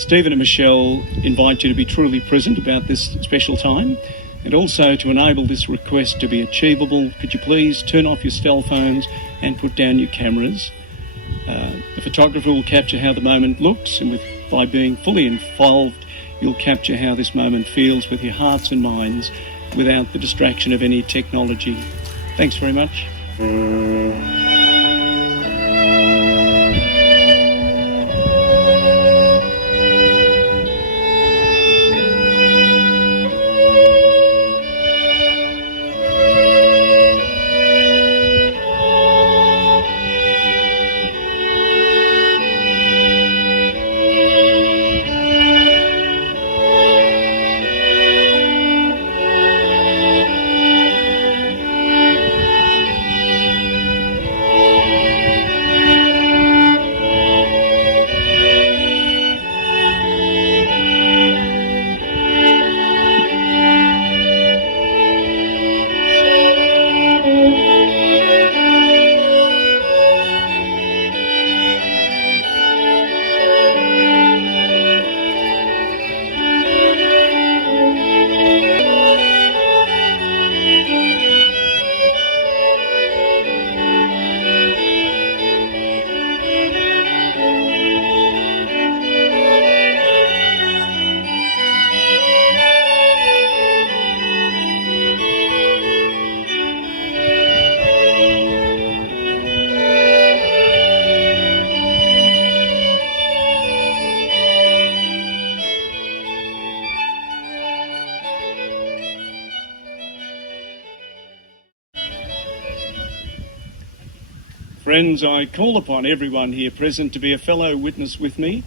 Stephen and Michelle invite you to be truly present about this special time, and also to enable this request to be achievable, could you please turn off your cell phones and put down your cameras. The photographer will capture how the moment looks, and by being fully involved, you'll capture how this moment feels with your hearts and minds without the distraction of any technology. Thanks very much. Friends, I call upon everyone here present to be a fellow witness with me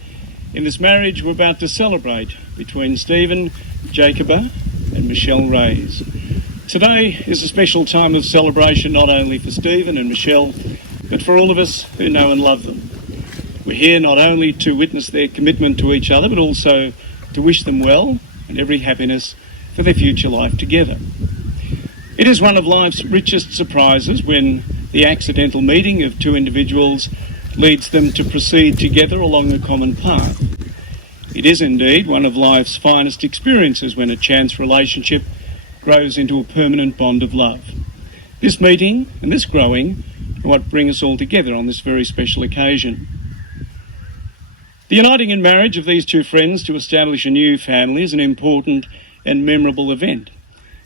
in this marriage we're about to celebrate between Stephen Jakober and Michelle Reyes. Today is a special time of celebration not only for Stephen and Michelle, but for all of us who know and love them. We're here not only to witness their commitment to each other, but also to wish them well and every happiness for their future life together. It is one of life's richest surprises when the accidental meeting of two individuals leads them to proceed together along a common path. It is indeed one of life's finest experiences when a chance relationship grows into a permanent bond of love. This meeting and this growing are what bring us all together on this very special occasion. The uniting in marriage of these two friends to establish a new family is an important and memorable event.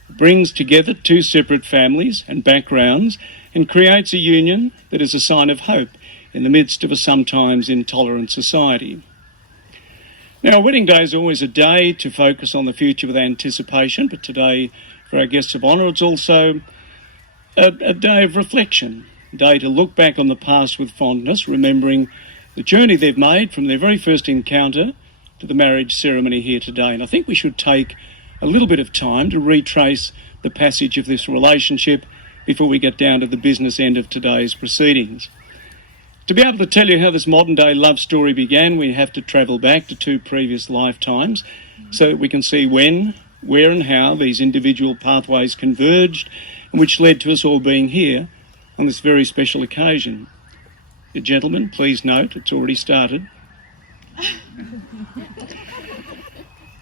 It brings together two separate families and backgrounds and creates a union that is a sign of hope in the midst of a sometimes intolerant society. Now, a wedding day is always a day to focus on the future with anticipation, but today, for our guests of honour, it's also a day of reflection, a day to look back on the past with fondness, remembering the journey they've made from their very first encounter to the marriage ceremony here today. And I think we should take a little bit of time to retrace the passage of this relationship before we get down to the business end of today's proceedings. To be able to tell you how this modern-day love story began, we have to travel back to two previous lifetimes so that we can see when, where and how these individual pathways converged, and which led to us all being here on this very special occasion. Gentlemen, please note, it's already started.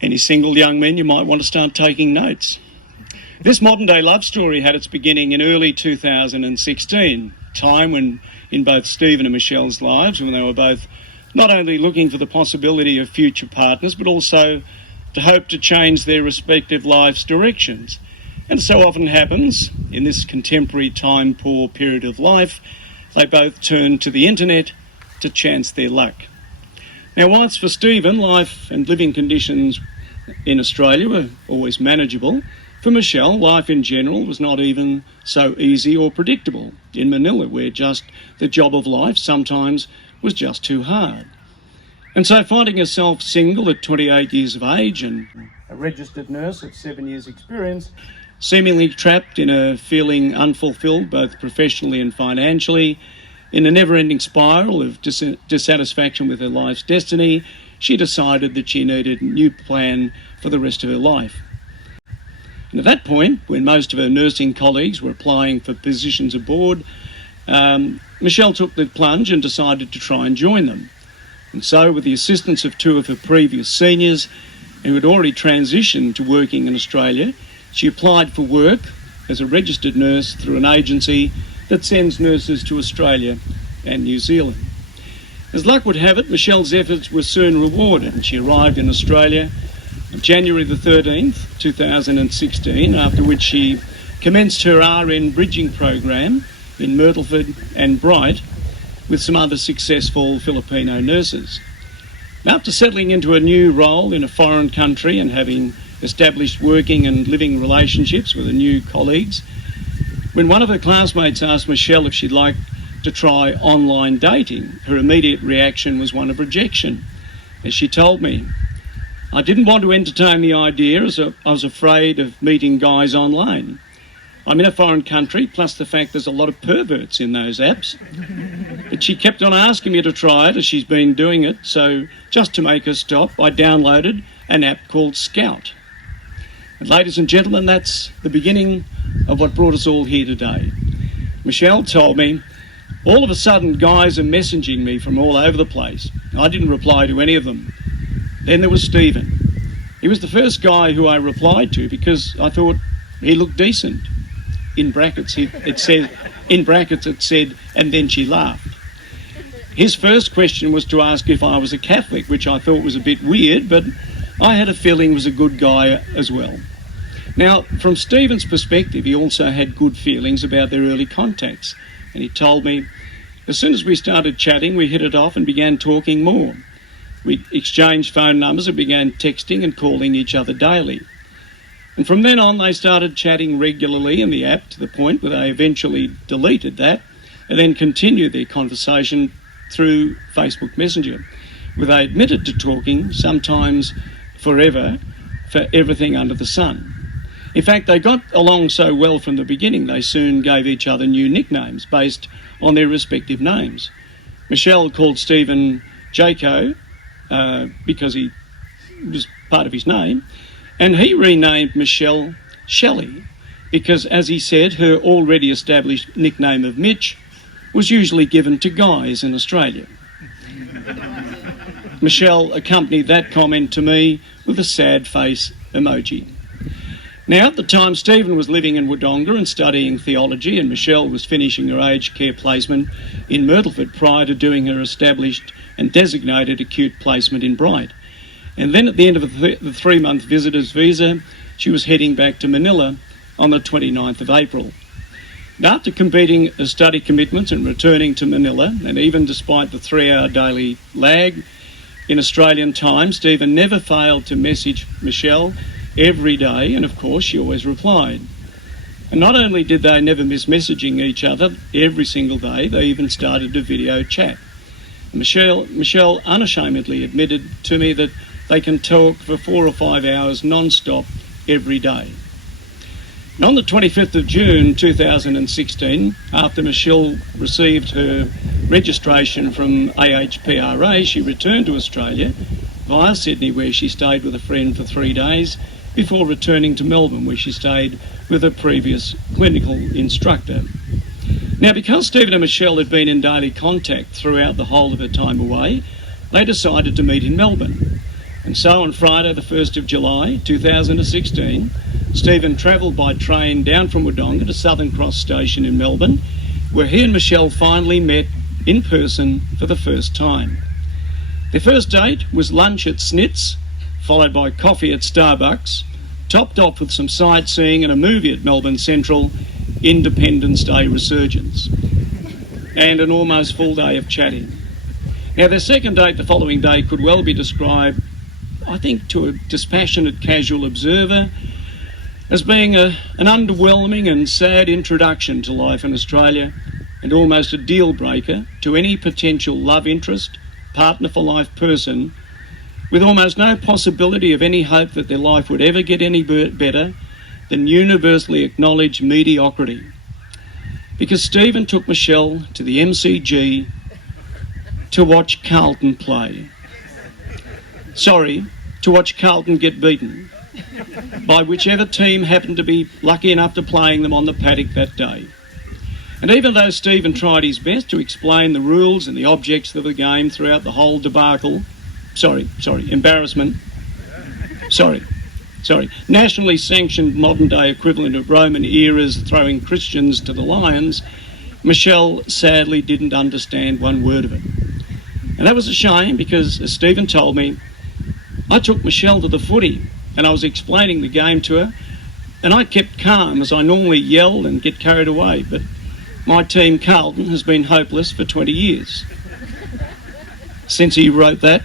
Any single young men, you might want to start taking notes. This modern-day love story had its beginning in early 2016, time when, in both Stephen and Michelle's lives, when they were both not only looking for the possibility of future partners, but also to hope to change their respective lives' directions. And so often happens, in this contemporary time-poor period of life, they both turn to the internet to chance their luck. Now, whilst for Stephen, life and living conditions in Australia were always manageable, for Michelle, life in general was not even so easy or predictable in Manila, where just the job of life sometimes was just too hard. And so finding herself single at 28 years of age and a registered nurse of 7 years' experience, seemingly trapped in a feeling unfulfilled both professionally and financially, in a never-ending spiral of dissatisfaction with her life's destiny, she decided that she needed a new plan for the rest of her life. And at that point, when most of her nursing colleagues were applying for positions aboard, Michelle took the plunge and decided to try and join them. And so, with the assistance of two of her previous seniors, who had already transitioned to working in Australia, she applied for work as a registered nurse through an agency that sends nurses to Australia and New Zealand. As luck would have it, Michelle's efforts were soon rewarded, and she arrived in Australia on January the 13th, 2016, after which she commenced her RN bridging program in Myrtleford and Bright with some other successful Filipino nurses. After settling into a new role in a foreign country and having established working and living relationships with her new colleagues, when one of her classmates asked Michelle if she'd like to try online dating, her immediate reaction was one of rejection. As she told me, "I didn't want to entertain the idea as I was afraid of meeting guys online. I'm in a foreign country, plus the fact there's a lot of perverts in those apps." But she kept on asking me to try it as she's been doing it, so just to make her stop, I downloaded an app called Scout. And ladies and gentlemen, that's the beginning of what brought us all here today. Michelle told me, all of a sudden guys are messaging me from all over the place. I didn't reply to any of them. Then there was Stephen. He was the first guy who I replied to because I thought he looked decent. In brackets it said, and then she laughed. His first question was to ask if I was a Catholic, which I thought was a bit weird, but I had a feeling he was a good guy as well. Now, from Stephen's perspective, he also had good feelings about their early contacts, and he told me, as soon as we started chatting, we hit it off and began talking more. We exchanged phone numbers and began texting and calling each other daily. And from then on, they started chatting regularly in the app to the point where they eventually deleted that and then continued their conversation through Facebook Messenger, where they admitted to talking, sometimes forever, for everything under the sun. In fact, they got along so well from the beginning, they soon gave each other new nicknames based on their respective names. Michelle called Stephen Jaco because he was part of his name, and he renamed Michelle Shelley because, as he said, her already established nickname of Mitch was usually given to guys in Australia. Michelle accompanied that comment to me with a sad face emoji. Now, at the time, Stephen was living in Wodonga and studying theology, and Michelle was finishing her aged care placement in Myrtleford prior to doing her established and designated acute placement in Bright. And then at the end of the 3-month visitor's visa, she was heading back to Manila on the 29th of April. After completing her study commitments and returning to Manila, and even despite the 3-hour daily lag in Australian time, Stephen never failed to message Michelle every day, and of course she always replied. And not only did they never miss messaging each other every single day, they even started to video chat. Michelle unashamedly admitted to me that they can talk for 4 or 5 hours non-stop every day. And on the 25th of June 2016, after Michelle received her registration from AHPRA, she returned to Australia via Sydney, where she stayed with a friend for 3 days before returning to Melbourne, where she stayed with her previous clinical instructor. Now, because Stephen and Michelle had been in daily contact throughout the whole of her time away, they decided to meet in Melbourne. And so on Friday, the 1st of July 2016, Stephen travelled by train down from Wodonga to Southern Cross Station in Melbourne, where he and Michelle finally met in person for the first time. Their first date was lunch at Snitz, followed by coffee at Starbucks, topped off with some sightseeing and a movie at Melbourne Central, Independence Day Resurgence, and an almost full day of chatting. Now, their second date the following day could well be described, I think, to a dispassionate casual observer as being an underwhelming and sad introduction to life in Australia, and almost a deal breaker to any potential love interest, partner for life person, with almost no possibility of any hope that their life would ever get any better than universally acknowledged mediocrity. Because Stephen took Michelle to the MCG to watch Carlton play. Sorry, to watch Carlton get beaten by whichever team happened to be lucky enough to playing them on the paddock that day. And even though Stephen tried his best to explain the rules and the objects of the game throughout the whole nationally sanctioned modern-day equivalent of Roman eras throwing Christians to the lions, Michelle sadly didn't understand one word of it. And that was a shame because, as Stephen told me, I took Michelle to the footy and I was explaining the game to her, and I kept calm as I normally yell and get carried away, but my team, Carlton, has been hopeless for 20 years. Since he wrote that,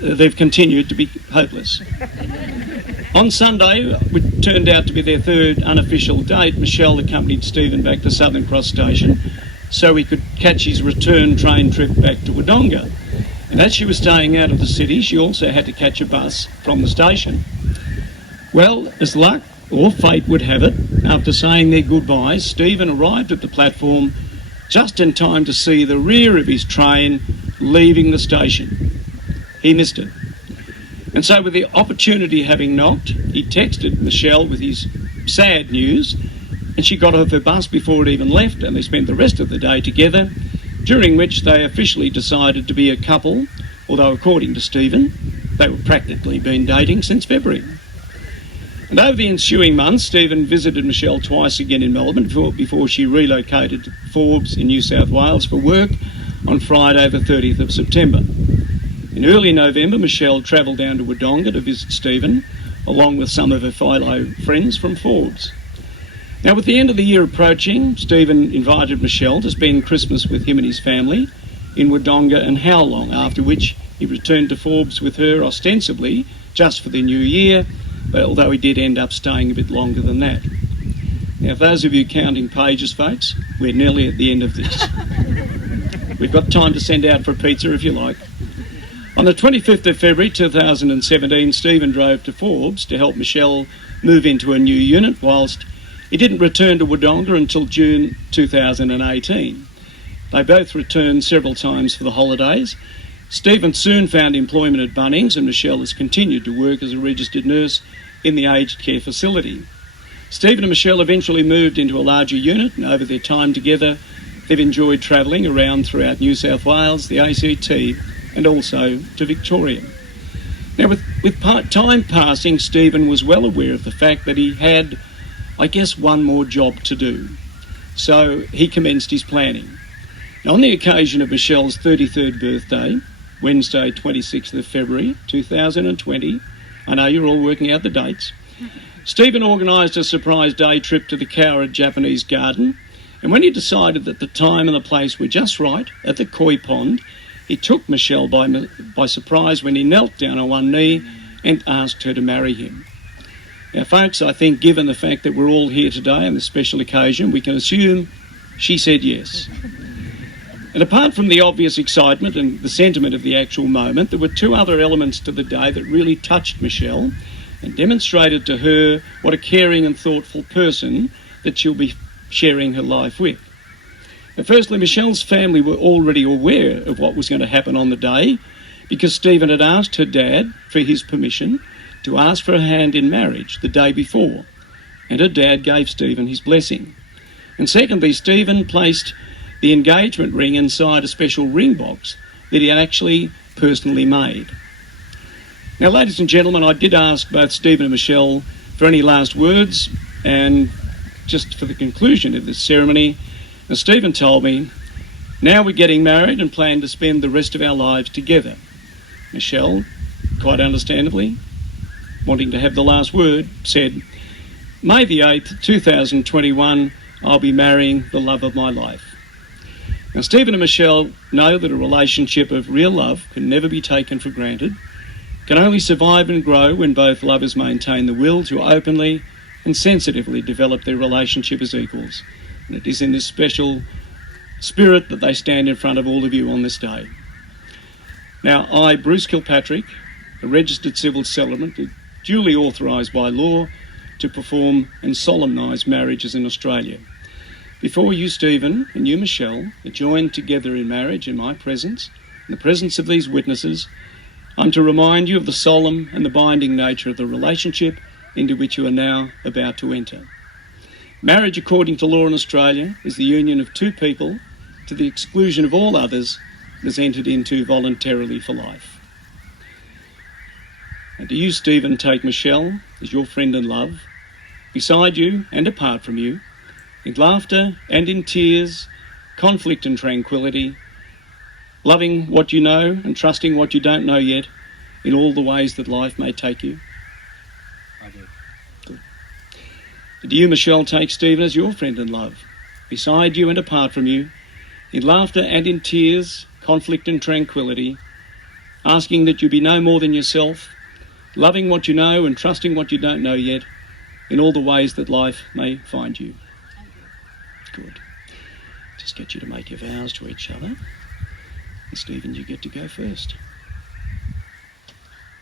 they've continued to be hopeless. On Sunday, which turned out to be their third unofficial date, Michelle accompanied Stephen back to Southern Cross Station so he could catch his return train trip back to Wodonga. And as she was staying out of the city, she also had to catch a bus from the station. Well, as luck or fate would have it, after saying their goodbyes, Stephen arrived at the platform just in time to see the rear of his train leaving the station. He missed it. And so with the opportunity having knocked, he texted Michelle with his sad news, and she got off her bus before it even left, and they spent the rest of the day together, during which they officially decided to be a couple, although according to Stephen, they were practically been dating since February. And over the ensuing months, Stephen visited Michelle twice again in Melbourne before she relocated to Forbes in New South Wales for work on Friday the 30th of September. In early November, Michelle travelled down to Wodonga to visit Stephen, along with some of her fellow friends from Forbes. Now, with the end of the year approaching, Stephen invited Michelle to spend Christmas with him and his family in Wodonga and Howlong, after which he returned to Forbes with her ostensibly just for the new year, although he did end up staying a bit longer than that. Now, for those of you counting pages, folks, we're nearly at the end of this. We've got time to send out for a pizza if you like. On the 25th of February 2017, Stephen drove to Forbes to help Michelle move into a new unit, whilst he didn't return to Wodonga until June 2018. They both returned several times for the holidays. Stephen soon found employment at Bunnings, and Michelle has continued to work as a registered nurse in the aged care facility. Stephen and Michelle eventually moved into a larger unit, and over their time together, they've enjoyed travelling around throughout New South Wales, the ACT, and also to Victoria. Now, with time passing, Stephen was well aware of the fact that he had, I guess, one more job to do. So he commenced his planning. Now, on the occasion of Michelle's 33rd birthday, Wednesday, 26th of February 2020, I know you're all working out the dates, Stephen organised a surprise day trip to the Cowra Japanese garden, and when he decided that the time and the place were just right at the koi pond, he took Michelle by surprise when he knelt down on one knee and asked her to marry him. Now, folks, I think given the fact that we're all here today on this special occasion, we can assume she said yes. And apart from the obvious excitement and the sentiment of the actual moment, there were two other elements to the day that really touched Michelle and demonstrated to her what a caring and thoughtful person that she'll be sharing her life with. Now, firstly, Michelle's family were already aware of what was going to happen on the day because Stephen had asked her dad for his permission to ask for a hand in marriage the day before, and her dad gave Stephen his blessing. And secondly, Stephen placed the engagement ring inside a special ring box that he had actually personally made. Now, ladies and gentlemen, I did ask both Stephen and Michelle for any last words, and just for the conclusion of this ceremony, now Stephen told me, now we're getting married and plan to spend the rest of our lives together. Michelle, quite understandably, wanting to have the last word, said, May the 8th, 2021, I'll be marrying the love of my life. Now, Stephen and Michelle know that a relationship of real love can never be taken for granted, can only survive and grow when both lovers maintain the will to openly and sensitively develop their relationship as equals. And it is in this special spirit that they stand in front of all of you on this day. Now, I, Bruce Kilpatrick, a registered civil celebrant, duly authorised by law to perform and solemnise marriages in Australia. Before you, Stephen, and you, Michelle, are joined together in marriage in my presence, in the presence of these witnesses, I'm to remind you of the solemn and the binding nature of the relationship into which you are now about to enter. Marriage, according to law in Australia, is the union of two people to the exclusion of all others and is entered into voluntarily for life. And do you, Stephen, take Michelle as your friend and love, beside you and apart from you, in laughter and in tears, conflict and tranquility, loving what you know and trusting what you don't know yet in all the ways that life may take you? I do. Good. Do you, Michelle, take Stephen as your friend and love, beside you and apart from you, in laughter and in tears, conflict and tranquility, asking that you be no more than yourself, loving what you know and trusting what you don't know yet in all the ways that life may find you? Good. Just get you to make your vows to each other. And Stephen, you get to go first.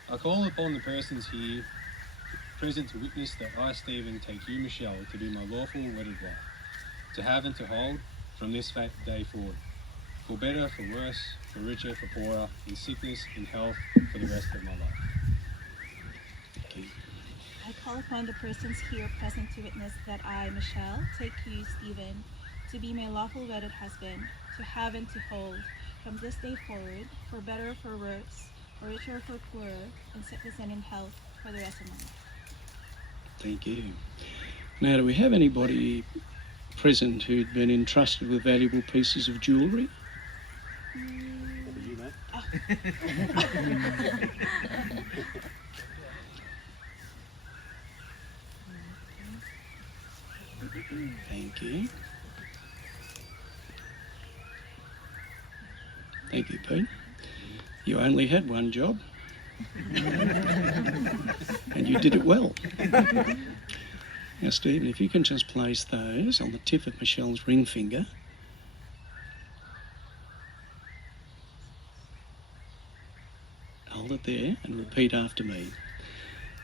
I call upon the persons here present to witness that I, Stephen, take you, Michelle, to be my lawful wedded wife, to have and to hold from this day forward, for better, for worse, for richer, for poorer, in sickness, in health, for the rest of my life. Thank you. I call upon the persons here present to witness that I, Michelle, take you, Stephen, to be my lawful wedded husband, to have and to hold from this day forward, for better, for worse, for richer, for poorer, in sickness and in health, for the rest of my life. Thank you. Now, do we have anybody present who'd been entrusted with valuable pieces of jewellery? What did you, mate? Thank you. Thank you, Pete. You only had one job. And you did it well. Now, Stephen, if you can just place those on the tip of Michelle's ring finger. Hold it there and repeat after me.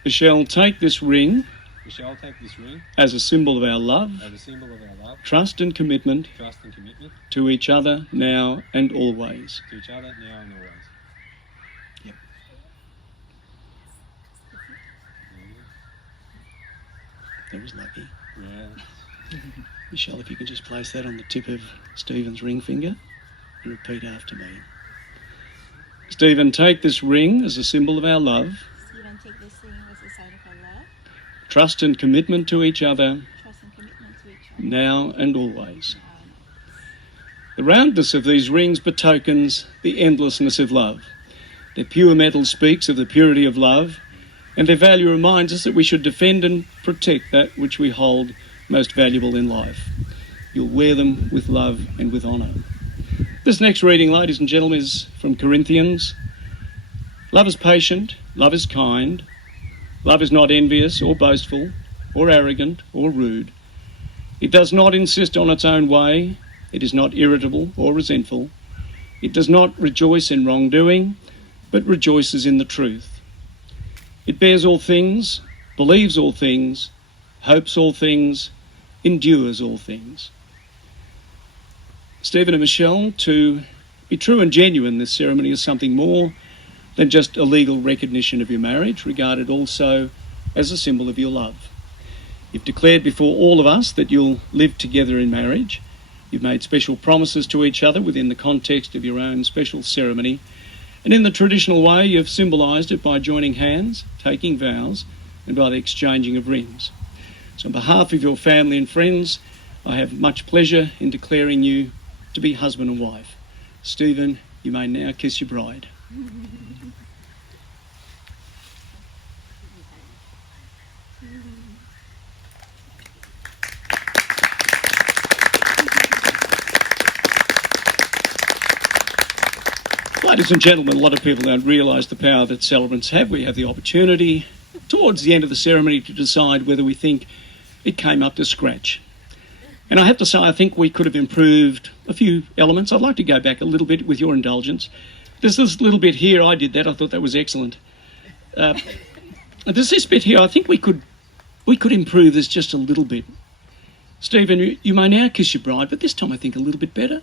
Michelle, take this ring Michelle, take this ring as a symbol of our love, as a symbol of our love, trust and commitment trust and commitment to each other now and always. to each other now and always. Yep. That was lucky. Yeah. Michelle, if you could just place that on the tip of Stephen's ring finger and repeat after me. Stephen, take this ring as a symbol of our love, Stephen, take this ring as a sign of our love, trust and commitment to each other trust and commitment to each other. now and always. The roundness of these rings betokens the endlessness of love. Their pure metal speaks of the purity of love, and their value reminds us that we should defend and protect that which we hold most valuable in life. You'll wear them with love and with honour. This next reading, ladies and gentlemen, is from Corinthians. Love is patient, love is kind, love is not envious or boastful or arrogant or rude. It does not insist on its own way. It is not irritable or resentful. It does not rejoice in wrongdoing, but rejoices in the truth. It bears all things, believes all things, hopes all things, endures all things. Stephen and Michelle, to be true and genuine, this ceremony is something more than just a legal recognition of your marriage, regarded also as a symbol of your love. You've declared before all of us that you'll live together in marriage. You've made special promises to each other within the context of your own special ceremony. And in the traditional way, you've symbolised it by joining hands, taking vows, and by the exchanging of rings. So on behalf of your family and friends, I have much pleasure in declaring you to be husband and wife. Stephen, you may now kiss your bride. Ladies and gentlemen, a lot of people don't realise the power that celebrants have. We have the opportunity towards the end of the ceremony to decide whether we think it came up to scratch. And I have to say, I think we could have improved a few elements. I'd like to go back a little bit with your indulgence. There's this little bit here, I did that, I thought that was excellent. There's this bit here, I think we could improve this just a little bit. Stephen, you may now kiss your bride, but this time I think a little bit better.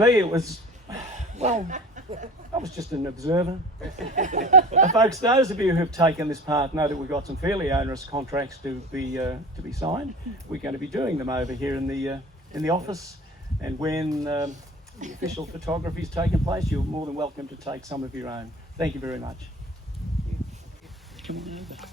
me, it was, well, I was just an observer. Folks, those of you who have taken this part know that we've got some fairly onerous contracts to be signed. We're going to be doing them over here in the office, and when the official photography is taking place, you're more than welcome to take some of your own. Thank you very much. Come on over.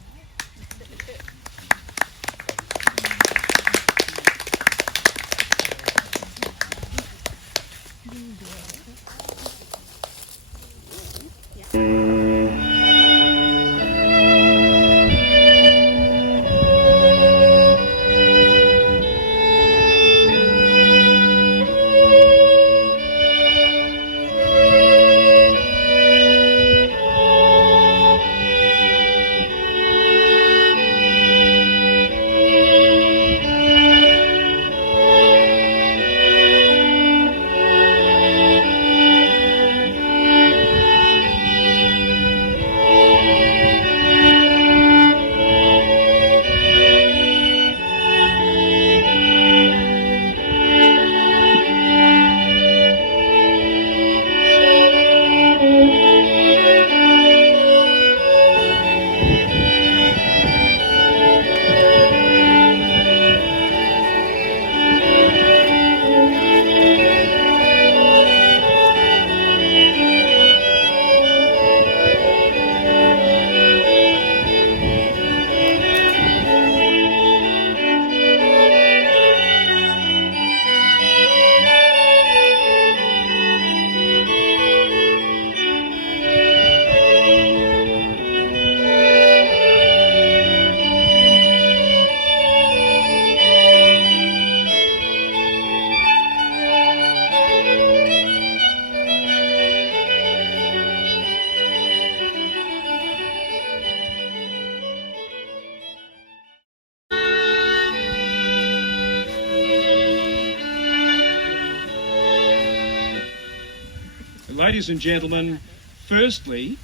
Ladies and gentlemen, firstly,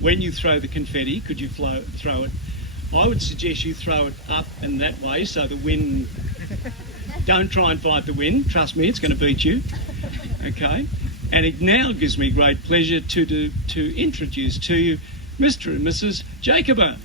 when you throw the confetti, could you throw it? I would suggest you throw it up and that way so the wind, don't try and fight the wind, trust me, it's going to beat you, okay? And it now gives me great pleasure to introduce to you Mr and Mrs Jakober.